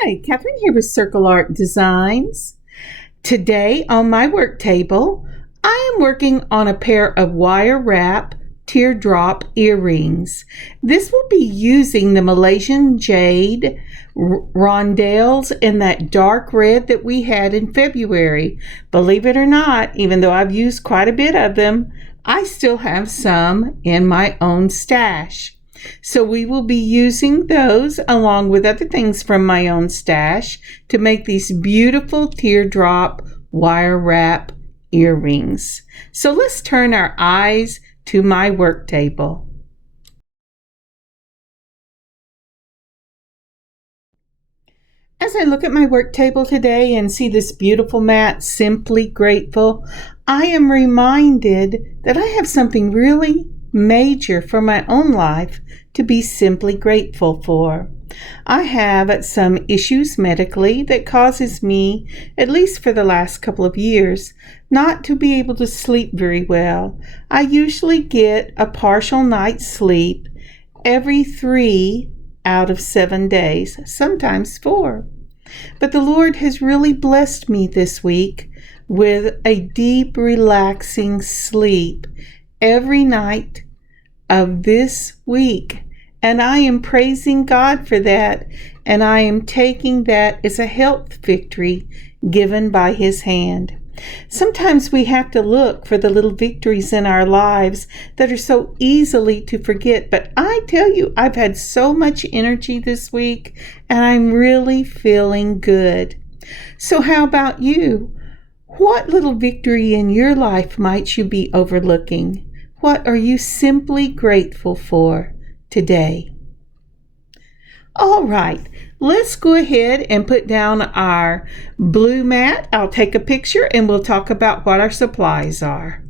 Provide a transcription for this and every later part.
Hi, Kathryn here with Circle Art Designs. Today on my work table, I am working on a pair of wire wrap teardrop earrings. This will be using the Malaysian Jade Rondelles in that dark red that we had in February. Believe it or not, even though I've used quite a bit of them, I still have some in my own stash. So we will be using those along with other things from my own stash to make these beautiful teardrop wire wrap earrings. So let's turn our eyes to my work table. As I look at my work table today and see this beautiful mat, Simply Grateful, I am reminded that I have something really major for my own life to be simply grateful for. I have some issues medically that causes me, at least for the last couple of years, not to be able to sleep very well. I usually get a partial night's sleep every 3 out of 7 days, sometimes 4. But the Lord has really blessed me this week with a deep, relaxing sleep every night of this week. And I am praising God for that, and I am taking that as a health victory given by His hand. Sometimes we have to look for the little victories in our lives that are so easily to forget, but I tell you, I've had so much energy this week, and I'm really feeling good. So how about you? What little victory in your life might you be overlooking? What are you simply grateful for today? All right, let's go ahead and put down our blue mat. I'll take a picture and we'll talk about what our supplies are.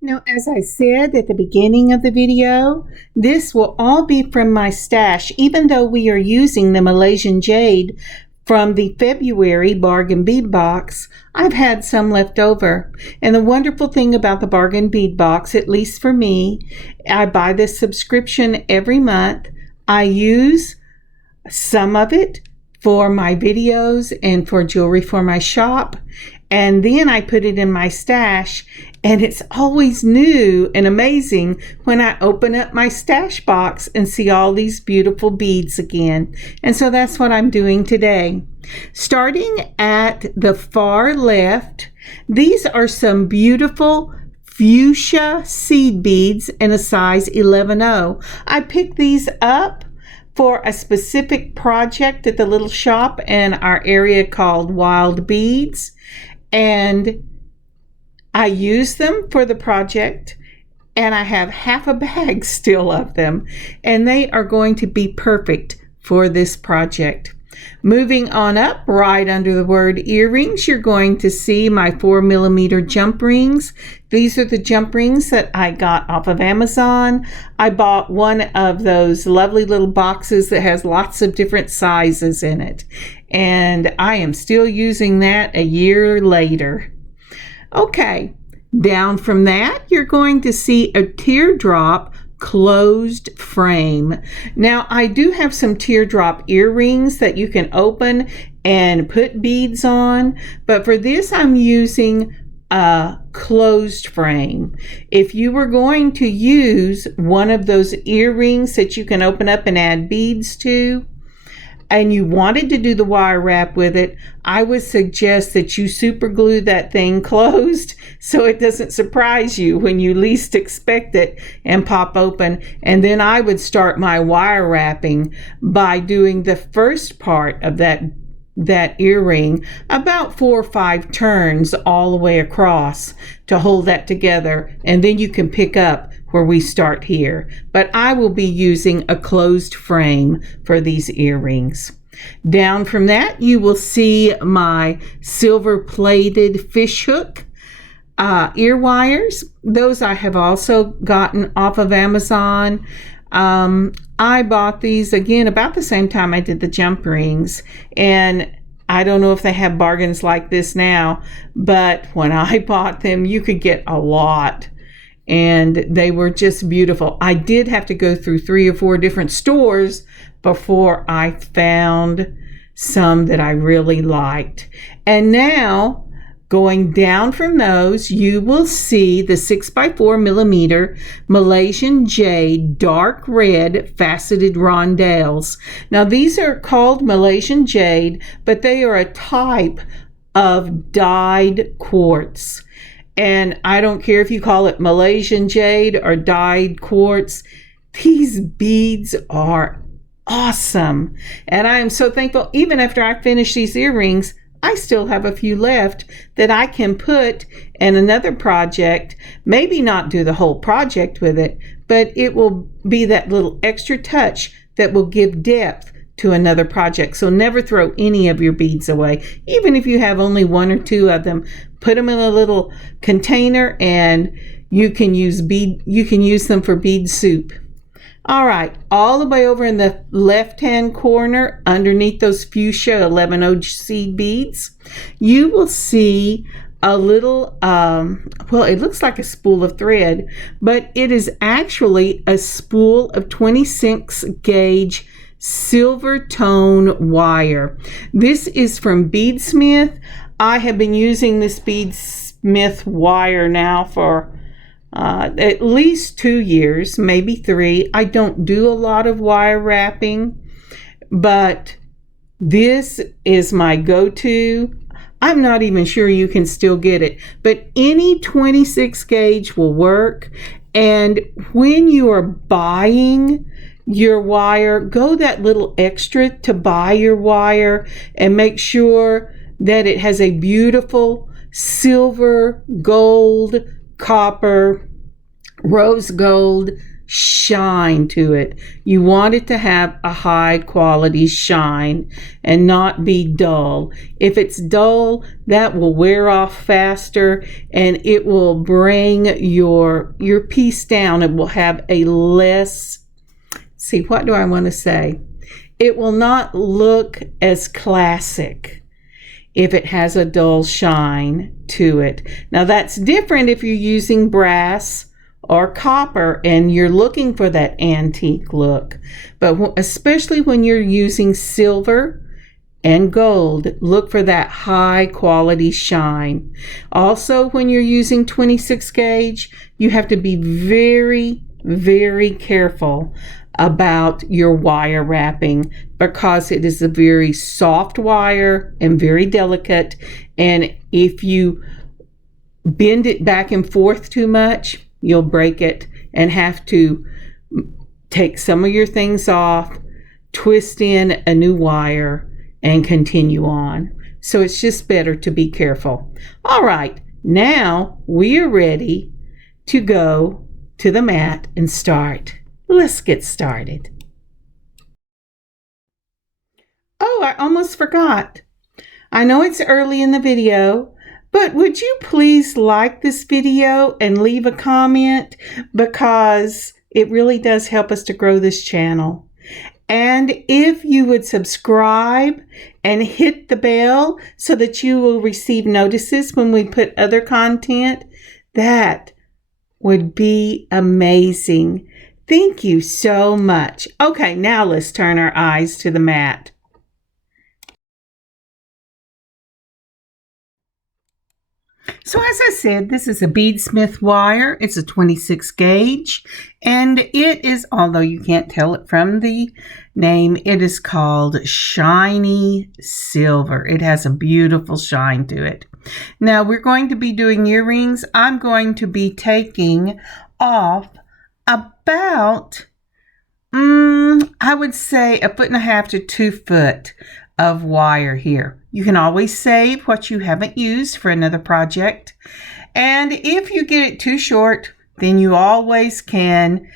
Now, as I said at the beginning of the video, this will all be from my stash, even though we are using the Malaysian Jade from the February Bargain Bead Box. I've had some left over. And the wonderful thing about the Bargain Bead Box, at least for me, I buy this subscription every month. I use some of it for my videos and for jewelry for my shop. And then I put it in my stash, and it's always new and amazing when I open up my stash box and see all these beautiful beads again. And so that's what I'm doing today. Starting at the far left, these are some beautiful fuchsia seed beads in a size 11-0. I picked these up for a specific project at the little shop in our area called Wild Beads. And I use them for the project, and I have half a bag still of them, and they are going to be perfect for this project. Moving on up, right under the word earrings, you're going to see my 4mm jump rings. These are the jump rings that I got off of Amazon. I bought one of those lovely little boxes that has lots of different sizes in it, and I am still using that a year later. Okay, down from that, you're going to see a teardrop closed frame. Now, I do have some teardrop earrings that you can open and put beads on, but for this I'm using a closed frame. If you were going to use one of those earrings that you can open up and add beads to, and you wanted to do the wire wrap with it, I would suggest that you super glue that thing closed so it doesn't surprise you when you least expect it and pop open. And then I would start my wire wrapping by doing the first part of that earring about 4 or 5 turns all the way across to hold that together, and then you can pick up where we start here. But I will be using a closed frame for these earrings. Down from that, you will see my silver plated fish hook ear wires. Those I have also gotten off of Amazon. I bought these again about the same time I did the jump rings, and I don't know if they have bargains like this now, but when I bought them, you could get a lot. and they were just beautiful. I did have to go through 3 or 4 different stores before I found some that I really liked. And now, going down from those, you will see the 6x4 millimeter Malaysian Jade Dark Red faceted rondelles. Now, these are called Malaysian Jade, but they are a type of dyed quartz. And I don't care if you call it Malaysian Jade or dyed quartz. These beads are awesome. And I am so thankful. Even after I finish these earrings, I still have a few left that I can put in another project. Maybe not do the whole project with it, but it will be that little extra touch that will give depth to another project. So never throw any of your beads away. Even if you have only 1 or 2 of them, put them in a little container and you can use them for bead soup. All right, all the way over in the left-hand corner, underneath those fuchsia 11 seed beads, you will see a little, well, it looks like a spool of thread, but it is actually a spool of 26 gauge silver tone wire. This is from Beadsmith. I have been using this Beadsmith wire now for at least 2 years, maybe 3. I don't do a lot of wire wrapping, but this is my go-to. I'm not even sure you can still get it, but any 26 gauge will work. And when you are buying your wire, go that little extra to buy your wire and make sure that it has a beautiful silver, gold, copper, rose gold shine to it. You want it to have a high quality shine and not be dull. If it's dull, that will wear off faster and it will bring your piece down. It will have a less, what do I want to say? It will not look as classic if it has a dull shine to it. Now that's different if you're using brass or copper and you're looking for that antique look. But especially when you're using silver and gold, look for that high quality shine. Also, when you're using 26 gauge, you have to be very, very careful about your wire wrapping because it is a very soft wire and very delicate, and if you bend it back and forth too much, you'll break it and have to take some of your things off, twist in a new wire, and continue on. So it's just better to be careful. All right, now we are ready to go to the mat and start. Let's get started. Oh, I almost forgot. I know it's early in the video, but would you please like this video and leave a comment, because it really does help us to grow this channel. And if you would subscribe and hit the bell so that you will receive notices when we put other content, that would be amazing. Thank you so much. Okay, now let's turn our eyes to the mat. So as I said, this is a Beadsmith wire. It's a 26 gauge, and it is, although you can't tell it from the name, it is called Shiny Silver. It has a beautiful shine to it. Now we're going to be doing earrings. I'm going to be taking off about, I would say 1.5 to 2 foot of wire here. You can always save what you haven't used for another project. And if you get it too short, then you always can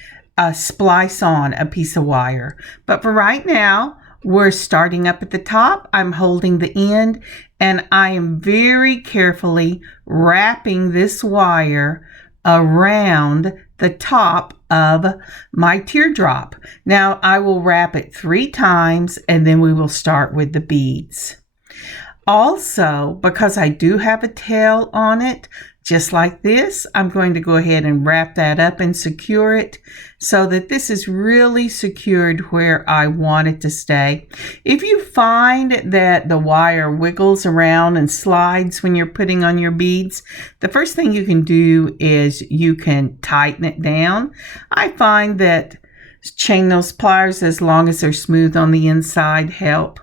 splice on a piece of wire. But for right now, we're starting up at the top. I'm holding the end, and I am very carefully wrapping this wire around the top of my teardrop. Now I will wrap it 3 times and then we will start with the beads. Also, because I do have a tail on it, just like this. I'm going to go ahead and wrap that up and secure it so that this is really secured where I want it to stay. If you find that the wire wiggles around and slides when you're putting on your beads, the first thing you can do is you can tighten it down. I find that chain nose pliers, as long as they're smooth on the inside, help.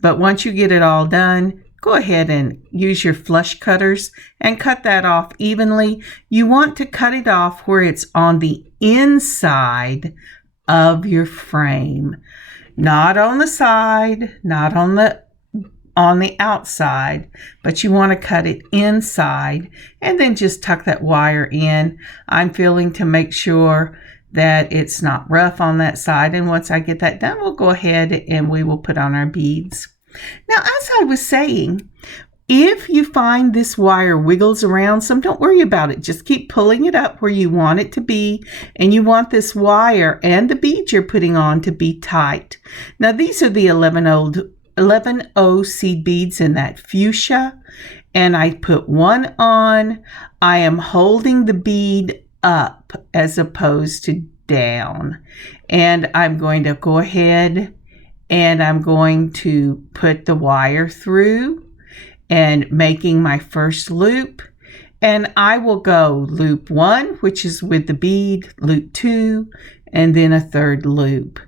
But once you get it all done, go ahead and use your flush cutters and cut that off evenly. You want to cut it off where it's on the inside of your frame, not on the side, not on the outside, but you want to cut it inside and then just tuck that wire in. I'm feeling to make sure that it's not rough on that side, and once I get that done, we'll go ahead and we will put on our beads. Now, as I was saying, if you find this wire wiggles around some, don't worry about it. Just keep pulling it up where you want it to be, and you want this wire and the beads you're putting on to be tight. Now, these are the 11O seed beads in that fuchsia, and I put one on. I am holding the bead up as opposed to down, and I'm going to go ahead and I'm going to put the wire through and making my first loop, and I will go loop 1, which is with the bead, loop 2, and then a third loop.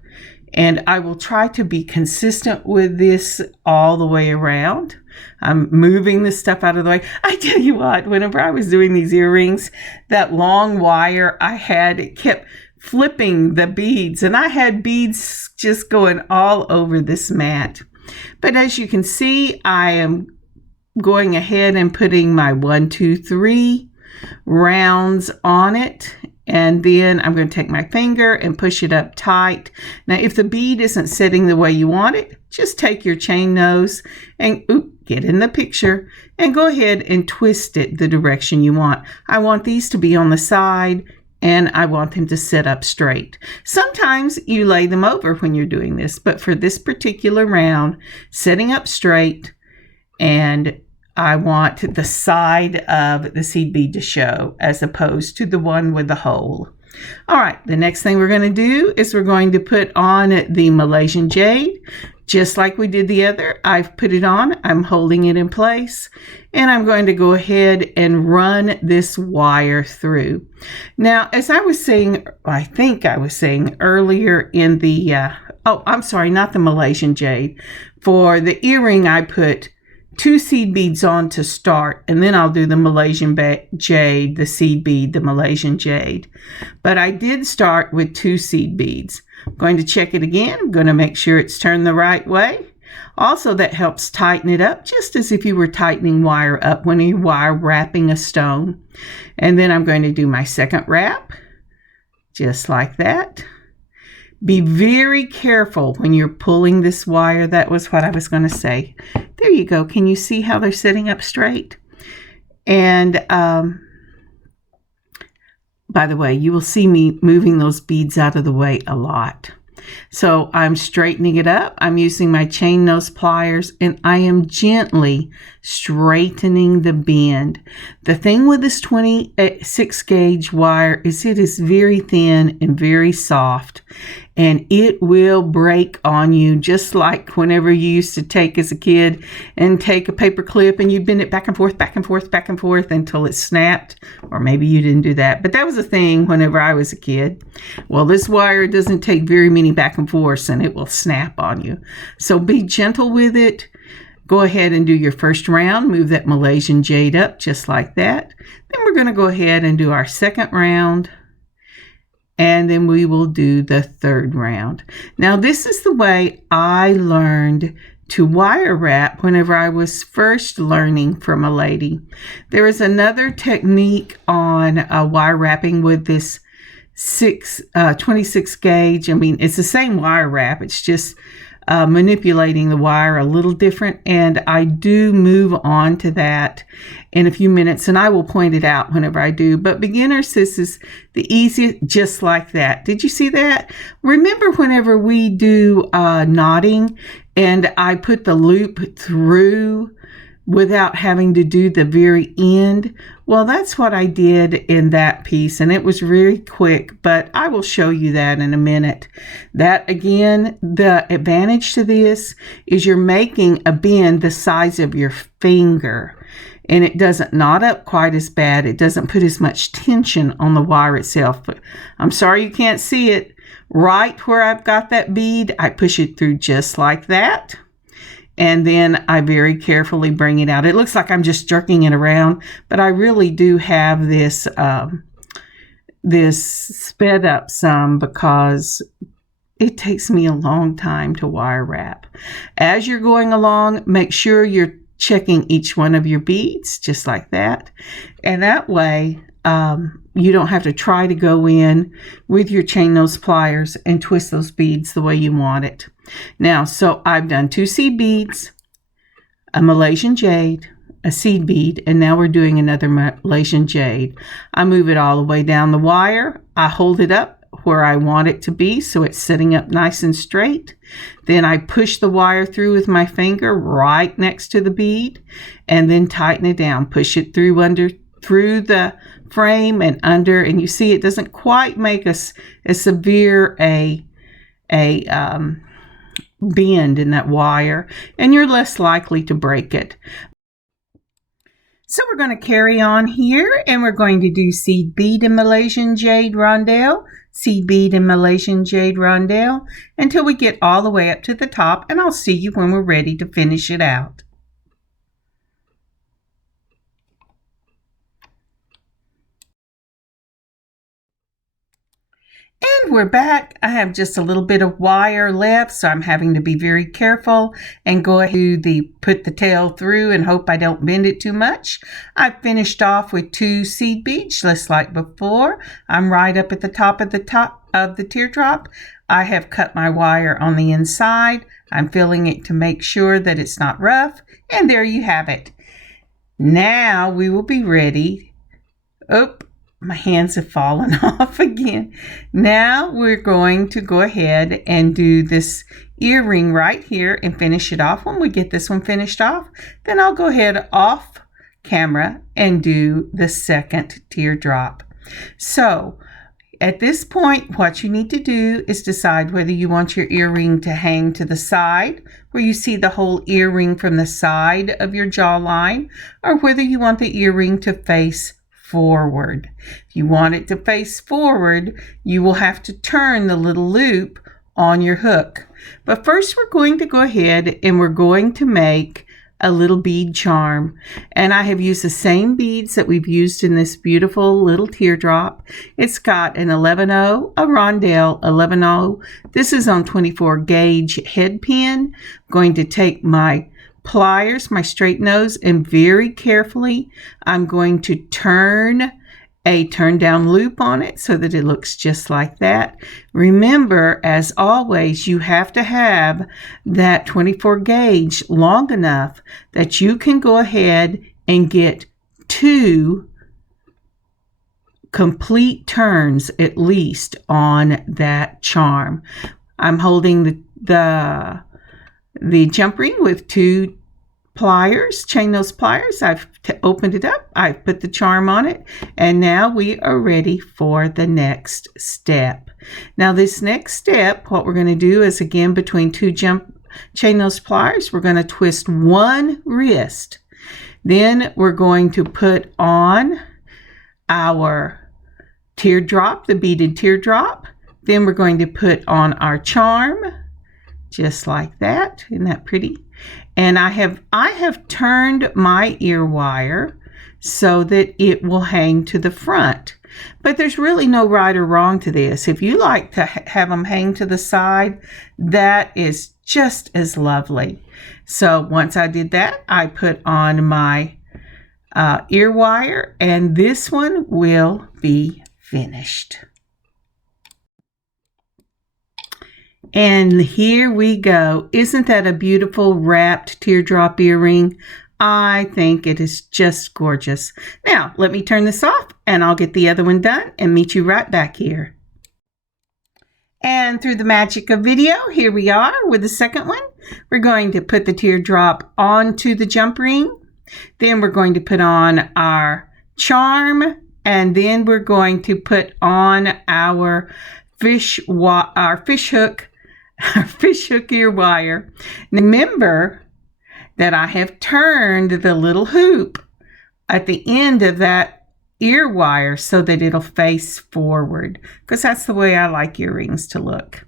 And I will try to be consistent with this all the way around. I'm moving this stuff out of the way. I tell you what, whenever I was doing these earrings, that long wire I had, it kept flipping the beads, and I had beads just going all over this mat. But as you can see, I am going ahead and putting my 1, 2, 3 rounds on it, and then I'm going to take my finger and push it up tight. Now, if the bead isn't sitting the way you want it, just take your chain nose and get in the picture and go ahead and twist it the direction you want. I want these to be on the side, and I want them to sit up straight. Sometimes you lay them over when you're doing this, but for this particular round, sitting up straight, and I want the side of the seed bead to show as opposed to the one with the hole. All right, the next thing we're going to do is we're going to put on the Malaysian Jade. Just like we did the other, I've put it on, I'm holding it in place, and I'm going to go ahead and run this wire through. Now, as I was saying, I think I was saying earlier in the, I'm sorry, not the Malaysian Jade. For the earring, I put 2 seed beads on to start, and then I'll do the Malaysian Jade, the seed bead, the Malaysian Jade. But I did start with 2 seed beads. I'm going to check it again. I'm going to make sure it's turned the right way. Also, that helps tighten it up, just as if you were tightening wire up when you're wire wrapping a stone. And then I'm going to do my second wrap, just like that. Be very careful when you're pulling this wire. That was what I was going to say. There you go. Can you see how they're sitting up straight? And by the way, you will see me moving those beads out of the way a lot. So I'm straightening it up. I'm using my chain nose pliers, and I am gently straightening the bend. The thing with this 26 gauge wire is it is very thin and very soft, and it will break on you, just like whenever you used to take as a kid and take a paper clip and you bend it back and forth, back and forth, back and forth until it snapped. Or maybe you didn't do that, but that was a thing whenever I was a kid. Well, this wire doesn't take very many back and forths, and it will snap on you. So be gentle with it. Go ahead and do your first round. Move that Malaysian Jade up just like that. Then we're going to go ahead and do our second round. And then we will do the third round. Now, this is the way I learned to wire wrap whenever I was first learning from a lady. There is another technique on wire wrapping with this 26 gauge. I mean, it's the same wire wrap. It's just manipulating the wire a little different, and I do move on to that in a few minutes, and I will point it out whenever I do. But beginners, this is the easiest, just like that. Did you see that? Remember whenever we do knotting and I put the loop through without having to do the very end. Well, that's what I did in that piece, and it was really quick, but I will show you that in a minute. That again, the advantage to this is you're making a bend the size of your finger, and it doesn't knot up quite as bad. It doesn't put as much tension on the wire itself. But I'm sorry you can't see it. Right where I've got that bead, I push it through just like that. And then I very carefully bring it out. It looks like I'm just jerking it around, but I really do have this this sped up some because it takes me a long time to wire wrap. As you're going along, make sure you're checking each one of your beads just like that. And that way, you don't have to try to go in with your chain nose pliers and twist those beads the way you want it. Now, so I've done 2 seed beads, a Malaysian jade, a seed bead, and now we're doing another Malaysian jade. I move it all the way down the wire. I hold it up where I want it to be so it's sitting up nice and straight. Then I push the wire through with my finger right next to the bead and then tighten it down. Push it through through the frame and under, and you see it doesn't quite make as severe a bend in that wire, and you're less likely to break it. So we're going to carry on here, and we're going to do seed bead and Malaysian jade rondelle, seed bead and Malaysian jade rondelle, until we get all the way up to the top, and I'll see you when we're ready to finish it out. And we're back. I have just a little bit of wire left, so I'm having to be very careful and go ahead and put the tail through and hope I don't bend it too much. I finished off with 2 seed beads just like before. I'm right up at the top of the teardrop. I have cut my wire on the inside. I'm filling it to make sure that it's not rough, and there you have it. Now we will be ready. My hands have fallen off again. Now we're going to go ahead and do this earring right here and finish it off. When we get this one finished off, then I'll go ahead off camera and do the second teardrop. So at this point, what you need to do is decide whether you want your earring to hang to the side, where you see the whole earring from the side of your jawline, or whether you want the earring to face forward. If you want it to face forward, you will have to turn the little loop on your hook. But first we're going to go ahead and we're going to make a little bead charm. And I have used the same beads that we've used in this beautiful little teardrop. It's got an 11-0, a rondelle 11-0. This is on 24 gauge head pin. I'm going to take my pliers, my straight nose, and very carefully I'm going to turn a turn down loop on it so that it looks just like that. Remember, as always, you have to have that 24 gauge long enough that you can go ahead and get 2 complete turns at least on that charm. I'm holding the jump ring with 2 pliers, chain nose pliers. I've opened it up, I've put the charm on it, and now we are ready for the next step. Now this next step, what we're going to do is, again, between 2 chain nose pliers, we're going to twist 1 wrist. Then we're going to put on our teardrop, the beaded teardrop. Then we're going to put on our charm, just like that. Isn't that pretty? And I have turned my ear wire so that it will hang to the front. But there's really no right or wrong to this. If you like to have them hang to the side, that is just as lovely. So once I did that, I put on my ear wire, and this one will be finished. And here we go. Isn't that a beautiful wrapped teardrop earring? I think it is just gorgeous. Now, let me turn this off and I'll get the other one done and meet you right back here. And through the magic of video, here we are with the second one. We're going to put the teardrop onto the jump ring. Then we're going to put on our charm, and then we're going to put on our fish hook ear wire. Remember that I have turned the little hoop at the end of that ear wire so that it'll face forward, because that's the way I like earrings to look.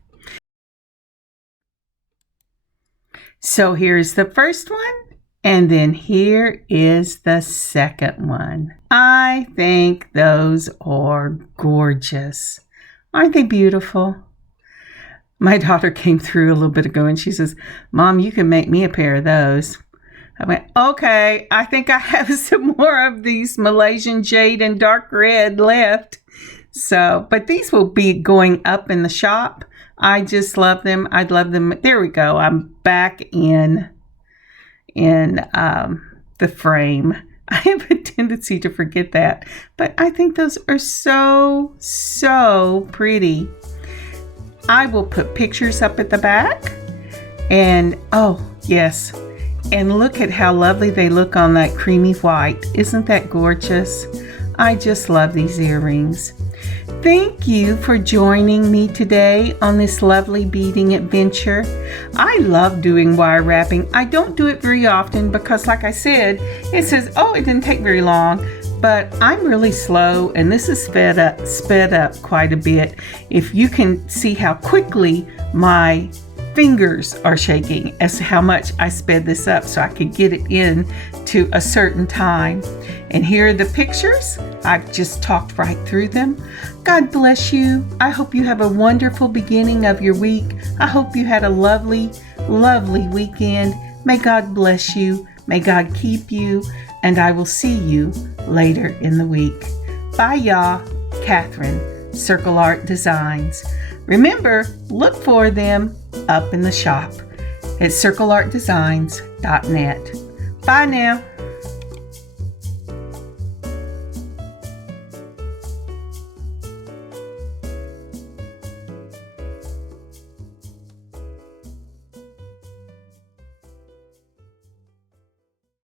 So here's the first one, and then here is the second one. I think those are gorgeous. Aren't they beautiful? My daughter came through a little bit ago and she says, "Mom, you can make me a pair of those." I went, okay, I think I have some more of these Malaysian Jade and Dark Red left. So, but these will be going up in the shop. I just love them. I love them. There we go. I'm back in the frame. I have a tendency to forget that, but I think those are so pretty. I will put pictures up at the back, and oh yes, and look at how lovely they look on that creamy white. Isn't that gorgeous? I just love these earrings. Thank you for joining me today on this lovely beading adventure. I love doing wire wrapping. I don't do it very often because, like I said, it says, oh, it didn't take very long, but I'm really slow, and this is sped up quite a bit. If you can see how quickly my fingers are shaking as to how much I sped this up so I could get it in to a certain time. And here are the pictures. I've just talked right through them. God bless you. I hope you have a wonderful beginning of your week. I hope you had a lovely weekend. May God bless you. May God keep you. And I will see you later in the week. Bye, y'all. Kathryn, Circle Art Designs. Remember, look for them up in the shop at circleartdesigns.net. Bye now.